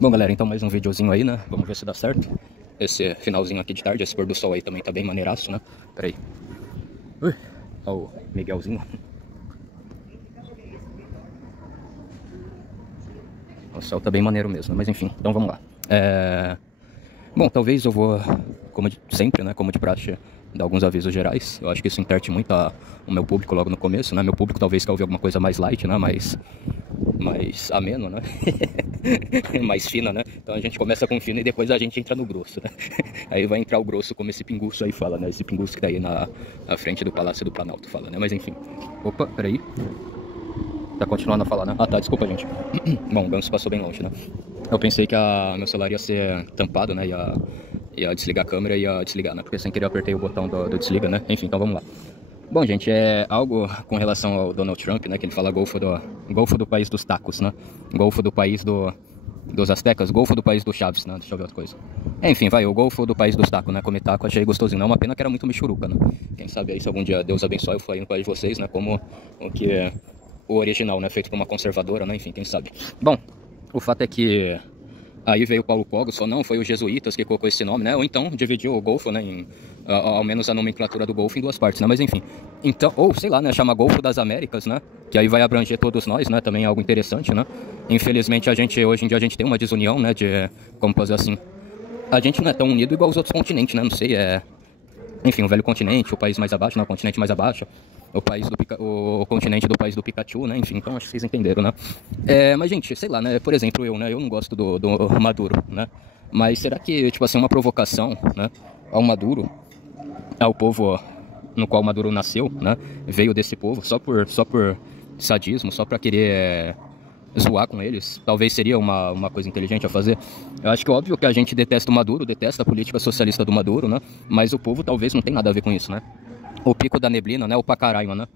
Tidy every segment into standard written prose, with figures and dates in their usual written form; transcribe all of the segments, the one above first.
Bom, galera, então mais um videozinho aí, né? Vamos ver se dá certo. Esse finalzinho aqui de tarde, esse pôr do sol aí também tá bem maneiraço, né? Pera aí. Olha o Miguelzinho. O céu tá bem maneiro mesmo, mas enfim, então vamos lá. Bom, talvez eu vou, como de sempre, né? Como de praxe, dar alguns avisos gerais. Eu acho que isso interte muito o meu público logo no começo, né? Meu público talvez quer ouvir alguma coisa mais light, né? Mais ameno, né? Mais fina, né? Então a gente começa com fino e depois a gente entra no grosso, né? Aí vai entrar o grosso como esse pinguço aí fala, né? Esse pinguço que tá aí na frente do Palácio do Planalto fala, né? Mas enfim. Opa, peraí. Tá continuando a falar, né? Ah, tá, desculpa, gente. Bom, o ganso passou bem longe, né? Eu pensei que meu celular ia ser tampado, né? Ia desligar a câmera e ia desligar, né? Porque sem querer eu apertei o botão do desliga, né? Enfim, então vamos lá. Bom, gente, é algo com relação ao Donald Trump, né? Que ele fala Golfo do país dos tacos, né? Golfo do país dos aztecas, Golfo do país do Chaves, né? Deixa eu ver outra coisa. Enfim, vai, o Golfo do país dos tacos, né? Comer taco achei gostosinho. Não é uma pena que era muito michuruca, né? Quem sabe aí se algum dia Deus abençoe eu for aí no país de vocês, né? Como o que é o original, né? Feito por uma conservadora, né? Enfim, quem sabe. Bom, o fato é que aí veio o Paulo Cogos, falou, não, foi os jesuítas que colocou esse nome, né? Ou então dividiu o Golfo, né? Ao menos a nomenclatura do Golfo em duas partes, né? Mas enfim. Então, ou sei lá, né? Chama Golfo das Américas, né? Que aí vai abranger todos nós, né? Também é algo interessante, né? Infelizmente, hoje em dia a gente tem uma desunião, né? Como fazer assim? A gente não é tão unido igual os outros continentes, né? Não sei, enfim, o velho continente, o país mais abaixo, né? O continente mais abaixo. O continente do país do Pikachu, né? Enfim, então acho que vocês entenderam, né? Mas, gente, sei lá, né? Por exemplo, eu não gosto do Maduro, né? Mas será que, tipo assim, uma provocação, né? Ao Maduro, ao povo no qual o Maduro nasceu, né? Veio desse povo só por sadismo, só pra querer zoar com eles, talvez seria uma coisa inteligente a fazer. Eu acho que é óbvio que a gente detesta o Maduro, detesta a política socialista do Maduro, né? Mas o povo talvez não tem nada a ver com isso, né? O pico da neblina, né? O Pacaraima, né?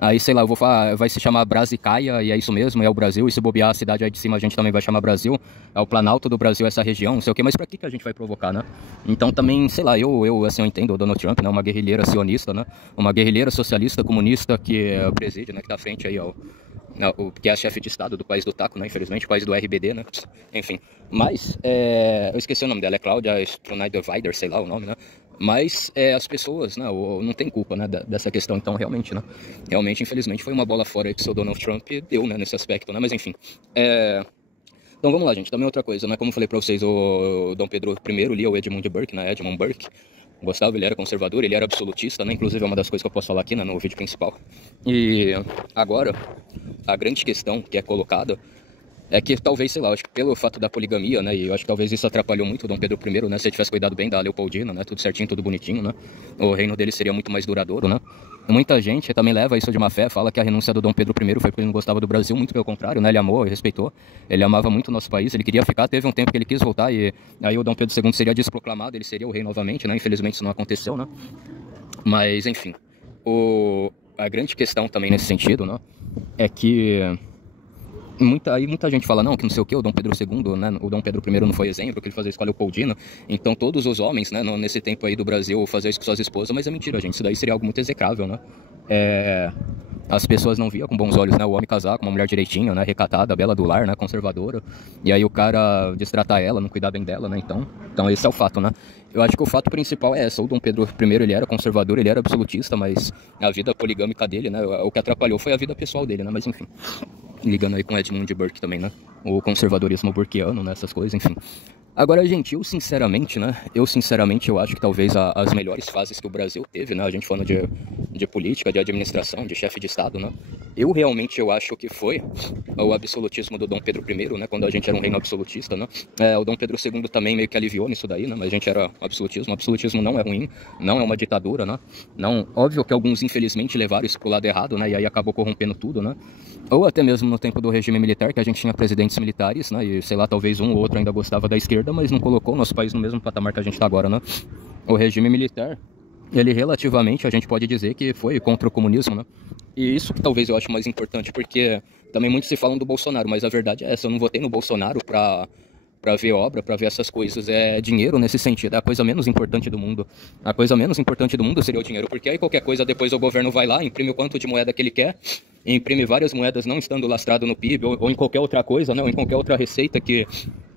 Aí, sei lá, eu vou falar, vai se chamar Brasicaia, e é isso mesmo, é o Brasil, e se bobear a cidade aí de cima a gente também vai chamar Brasil, é o Planalto do Brasil, essa região, não sei o que, mas pra que a gente vai provocar, né? Então também, sei lá, eu entendo o Donald Trump, né? Uma guerrilheira sionista, né? Uma guerrilheira socialista, comunista que preside, né? Que tá à frente aí, ó. Que é a chefe de estado do país do taco, né? Infelizmente, o país do RBD, né? Enfim. Mas, eu esqueci o nome dela, é Cláudia Schneider-Weider, sei lá o nome, né? Mas as pessoas, né, não tem culpa, né, dessa questão, então realmente, né? Realmente, infelizmente, foi uma bola fora que o seu Donald Trump deu, né, nesse aspecto, né? Mas enfim. Então vamos lá, gente. Também outra coisa, né? Como eu falei pra vocês, o Dom Pedro I lia o Edmund Burke, né? Edmund Burke. Gostava, ele era conservador, ele era absolutista, né? Inclusive é uma das coisas que eu posso falar aqui, né, no vídeo principal. E agora, a grande questão que é colocada é que talvez, sei lá, eu acho que pelo fato da poligamia, né, e eu acho que talvez isso atrapalhou muito o Dom Pedro I, né, se ele tivesse cuidado bem da Leopoldina, né, tudo certinho, tudo bonitinho, né, o reino dele seria muito mais duradouro, né. Muita gente também leva isso de má fé, fala que a renúncia do Dom Pedro I foi porque ele não gostava do Brasil, muito pelo contrário, né, ele amou e respeitou, ele amava muito o nosso país, ele queria ficar, teve um tempo que ele quis voltar e aí o Dom Pedro II seria desproclamado, ele seria o rei novamente, né, infelizmente isso não aconteceu, né, mas enfim, a grande questão também nesse sentido, né, é que muita gente fala, não, que não sei o que, o Dom Pedro II, né, o Dom Pedro I não foi exemplo, que ele fazia isso com a Leopoldina, então todos os homens, né, nesse tempo aí do Brasil, faziam isso com suas esposas, mas é mentira, gente, isso daí seria algo muito execrável, né, as pessoas não viam com bons olhos, né, o homem casar com uma mulher direitinho, né, recatada, bela do lar, né, conservadora, e aí o cara destratar ela, não cuidar bem dela, né, então esse é o fato, né. Eu acho que o fato principal é essa, o Dom Pedro I, ele era conservador, ele era absolutista, mas a vida poligâmica dele, né, o que atrapalhou foi a vida pessoal dele, né, mas enfim, ligando aí com Edmund Burke também, né, o conservadorismo burkeano, né, essas coisas, enfim. Agora, gente, eu sinceramente eu acho que talvez as melhores fases que o Brasil teve, né, a gente falando de política, de administração, de chefe de Estado, né, eu acho que foi o absolutismo do Dom Pedro I, né, quando a gente era um reino absolutista, né, o Dom Pedro II também meio que aliviou nisso daí, né, mas a gente era absolutismo não é ruim, não é uma ditadura, né, não, óbvio que alguns infelizmente levaram isso pro lado errado, né, e aí acabou corrompendo tudo, né, ou até mesmo no tempo do regime militar, que a gente tinha presidentes militares, né, e sei lá, talvez um ou outro ainda gostava da esquerda, mas não colocou o nosso país no mesmo patamar que a gente está agora, né? O regime militar, ele relativamente, a gente pode dizer que foi contra o comunismo, né? E isso que talvez eu acho mais importante, porque também muitos se falam do Bolsonaro, mas a verdade é essa, eu não votei no Bolsonaro pra ver obra, pra ver essas coisas, é dinheiro nesse sentido, é a coisa menos importante do mundo. A coisa menos importante do mundo seria o dinheiro, porque aí qualquer coisa depois o governo vai lá, imprime o quanto de moeda que ele quer, imprime várias moedas não estando lastrado no PIB ou em qualquer outra coisa, né, ou em qualquer outra receita que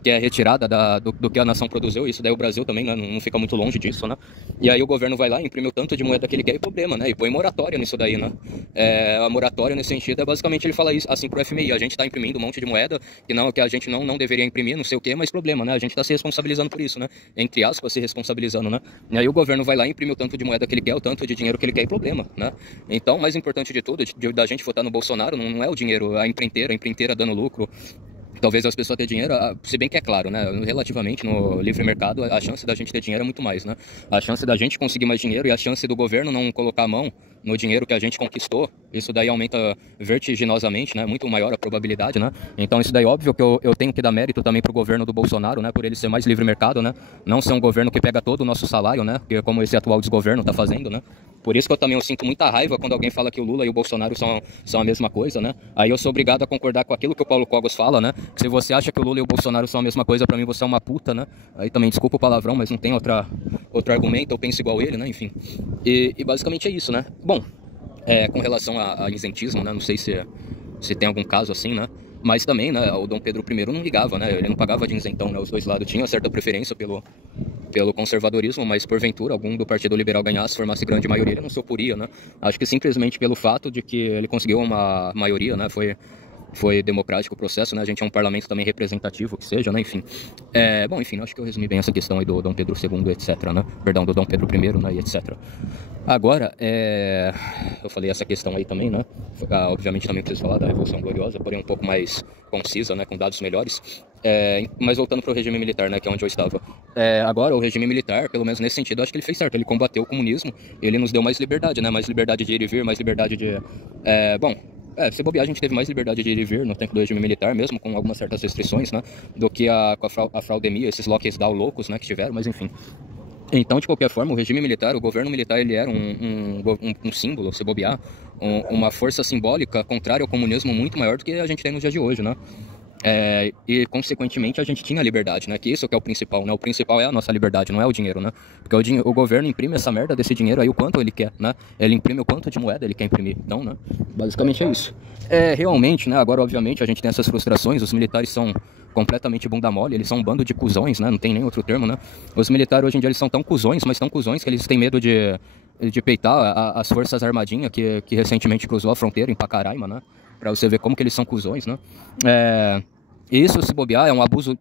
que é retirada do que a nação produziu. Isso daí o Brasil também, né, não fica muito longe disso, né? E aí o governo vai lá, imprime o tanto de moeda que ele quer e problema, né? E põe moratória nisso daí, né? A moratória nesse sentido é basicamente ele fala isso assim pro FMI: a gente tá imprimindo um monte de moeda que a gente não deveria imprimir, não sei o que, mas problema, né? A gente tá se responsabilizando por isso, né? Entre aspas, se responsabilizando, né? E aí o governo vai lá e imprime o tanto de moeda que ele quer, o tanto de dinheiro que ele quer e problema, né? Então, o mais importante de tudo, da gente votar no Bolsonaro, não é o dinheiro, a empreiteira dando lucro. Talvez as pessoas tenham dinheiro, se bem que é claro, né? Relativamente no livre mercado, a chance da gente ter dinheiro é muito mais, né? A chance da gente conseguir mais dinheiro e a chance do governo não colocar a mão no dinheiro que a gente conquistou, isso daí aumenta vertiginosamente, né? Muito maior a probabilidade, né? Então isso daí, óbvio que eu tenho que dar mérito também pro governo do Bolsonaro, né? Por ele ser mais livre mercado, né? Não ser um governo que pega todo o nosso salário, né? Que como esse atual desgoverno tá fazendo, né? Por isso que eu sinto muita raiva quando alguém fala que o Lula e o Bolsonaro são a mesma coisa, né? Aí eu sou obrigado a concordar com aquilo que o Paulo Cogos fala, né? Que se você acha que o Lula e o Bolsonaro são a mesma coisa, pra mim você é uma puta, né? Aí também desculpa o palavrão, mas não tem outro argumento, eu penso igual ele, né? Enfim. E basicamente é isso, né? Bom, com relação a isentismo, né? Não sei se tem algum caso assim, né? Mas também, né? O Dom Pedro I não ligava, né? Ele não pagava de isentão, né? Os dois lados tinham certa preferência pelo conservadorismo, mas porventura algum do Partido Liberal ganhasse, formasse grande maioria, ele não se oporia, né? Acho que simplesmente pelo fato de que ele conseguiu uma maioria, né? Foi democrático o processo, né? A gente é um parlamento também representativo, que seja, né? Enfim. Bom, enfim, acho que eu resumi bem essa questão aí do Dom Pedro II, etc, né? Perdão, do Dom Pedro I, né? E etc. Agora, eu falei essa questão aí também, né? Obviamente também preciso falar da Revolução Gloriosa, porém um pouco mais concisa, né? Com dados melhores. Mas voltando para o regime militar, né? Que é onde eu estava. Agora, o regime militar, pelo menos nesse sentido, eu acho que ele fez certo. Ele combateu o comunismo, ele nos deu mais liberdade, né? Mais liberdade de ir e vir, mais liberdade de... se bobear, a gente teve mais liberdade de ir e vir no tempo do regime militar, mesmo com algumas certas restrições, né? Do que com a fraudemia, esses lockdown loucos, né? Que tiveram, mas enfim. Então, de qualquer forma, o regime militar, o governo militar, ele era um símbolo, se bobear, uma força simbólica contrária ao comunismo muito maior do que a gente tem nos dias de hoje, né? E, consequentemente, a gente tinha liberdade, né? Que isso que é o principal, né? O principal é a nossa liberdade, não é o dinheiro, né? Porque o governo imprime essa merda desse dinheiro aí o quanto ele quer, né? Ele imprime o quanto de moeda ele quer imprimir. Então, né? Basicamente é isso. Realmente, né? Agora, obviamente, a gente tem essas frustrações. Os militares são completamente bunda mole, eles são um bando de cuzões, né? Não tem nem outro termo, né? Os militares hoje em dia eles são tão cuzões, mas tão cuzões que eles têm medo de peitar as forças armadinhas que recentemente cruzou a fronteira em Pacaraima, né? Pra você ver como que eles são cuzões, né? Isso, se bobear, é um abuso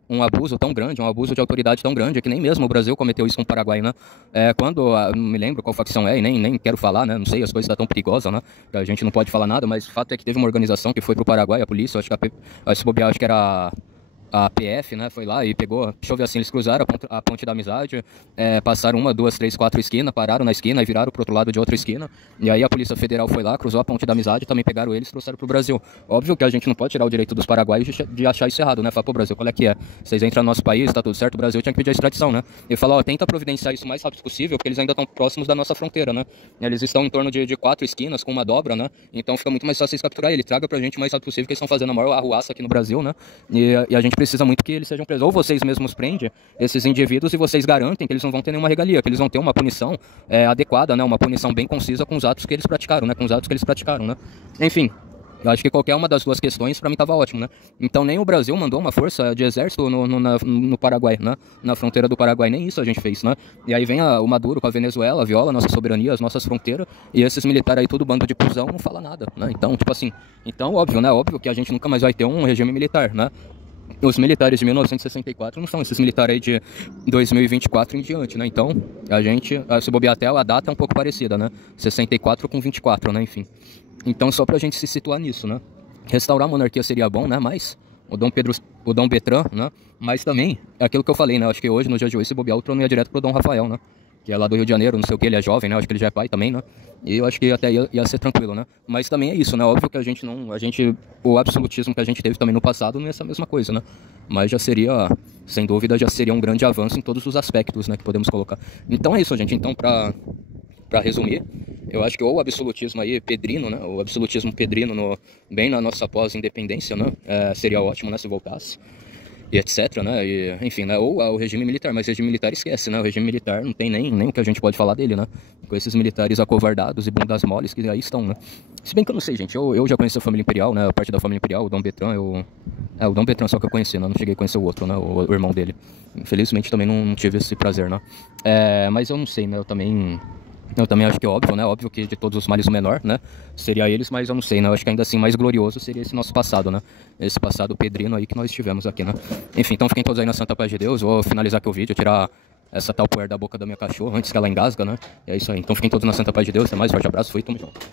tão grande, um abuso de autoridade tão grande, que nem mesmo o Brasil cometeu isso com o Paraguai, né? Não me lembro qual facção e nem quero falar, né? Não sei, as coisas estão tão perigosas, né? Que a gente não pode falar nada, mas o fato é que teve uma organização que foi pro Paraguai, a polícia, acho que se bobear, acho que era a PF, né, foi lá e pegou, deixa eu ver assim, eles cruzaram a ponte da amizade, passaram 1, 2, 3, 4 esquinas, pararam na esquina e viraram pro outro lado de outra esquina, e aí a Polícia Federal foi lá, cruzou a ponte da amizade, também pegaram eles e trouxeram pro Brasil. Óbvio que a gente não pode tirar o direito dos paraguaios de achar isso errado, né, falar, pô, Brasil, qual é que é? Vocês entram no nosso país, tá tudo certo, o Brasil tinha que pedir a extradição, né, e falar, ó, tenta providenciar isso o mais rápido possível, porque eles ainda estão próximos da nossa fronteira, né, eles estão em torno de 4 esquinas com uma dobra, né, então fica muito mais fácil vocês capturar ele, traga pra gente o mais rápido possível, que eles estão fazendo a maior arruaça aqui no Brasil, né, e a gente precisa muito que eles sejam presos, ou vocês mesmos prendem esses indivíduos e vocês garantem que eles não vão ter nenhuma regalia, que eles vão ter uma punição adequada, né, uma punição bem concisa com os atos que eles praticaram, né, né, enfim. Eu acho que qualquer uma das duas questões pra mim tava ótimo, né? Então nem o Brasil mandou uma força de exército no Paraguai, né? Na fronteira do Paraguai, nem isso a gente fez, né? E aí vem o Maduro com a Venezuela, viola a nossa soberania, as nossas fronteiras, e esses militares aí, tudo bando de cuzão, não fala nada, né? Então, tipo assim, óbvio, né? Óbvio que a gente nunca mais vai ter um regime militar, né? Os militares de 1964 não são esses militares aí de 2024 em diante, né? Então, a gente, se bobear até a data é um pouco parecida, né? 64 com 24, né? Enfim. Então, só pra gente se situar nisso, né? Restaurar a monarquia seria bom, né? Mas o Dom Bertrand, né? Mas também, é aquilo que eu falei, né? Acho que hoje, no dia de hoje, se bobear, o trono ia direto pro Dom Rafael, né? Que é lá do Rio de Janeiro, não sei o que, ele é jovem, né? Acho que ele já é pai também, né? E eu acho que até ia ser tranquilo, né? Mas também é isso, né? Óbvio que o absolutismo que a gente teve também no passado não ia ser a mesma coisa, né? Mas já seria, sem dúvida, já seria um grande avanço em todos os aspectos, né? Que podemos colocar. Então é isso, gente. Então, pra resumir, eu acho que ou o absolutismo aí, pedrino, né? O absolutismo pedrino bem na nossa pós-independência, né? Seria ótimo, né? Se voltasse. e etc, né, e, enfim, né, ou o regime militar, mas o regime militar esquece, né, o regime militar não tem nem o que a gente pode falar dele, né, com esses militares acovardados e bundas moles que aí estão, né. Se bem que eu não sei, gente, eu já conheci a família imperial, né, a parte da família imperial, o Dom Bertrand, o Dom Bertrand só que eu conheci, né, não cheguei a conhecer o outro, né, o irmão dele, infelizmente também não tive esse prazer, né, mas eu não sei, né, eu também acho que é óbvio, né? Óbvio que de todos os males o menor, né? Seria eles, mas eu não sei, né? Eu acho que ainda assim mais glorioso seria esse nosso passado, né? Esse passado pedrino aí que nós tivemos aqui, né? Enfim, então fiquem todos aí na santa paz de Deus. Vou finalizar aqui o vídeo, tirar essa tal poeira da boca da minha cachorra antes que ela engasga, né? E é isso aí. Então fiquem todos na santa paz de Deus. Até mais, forte abraço, fui, tamo junto.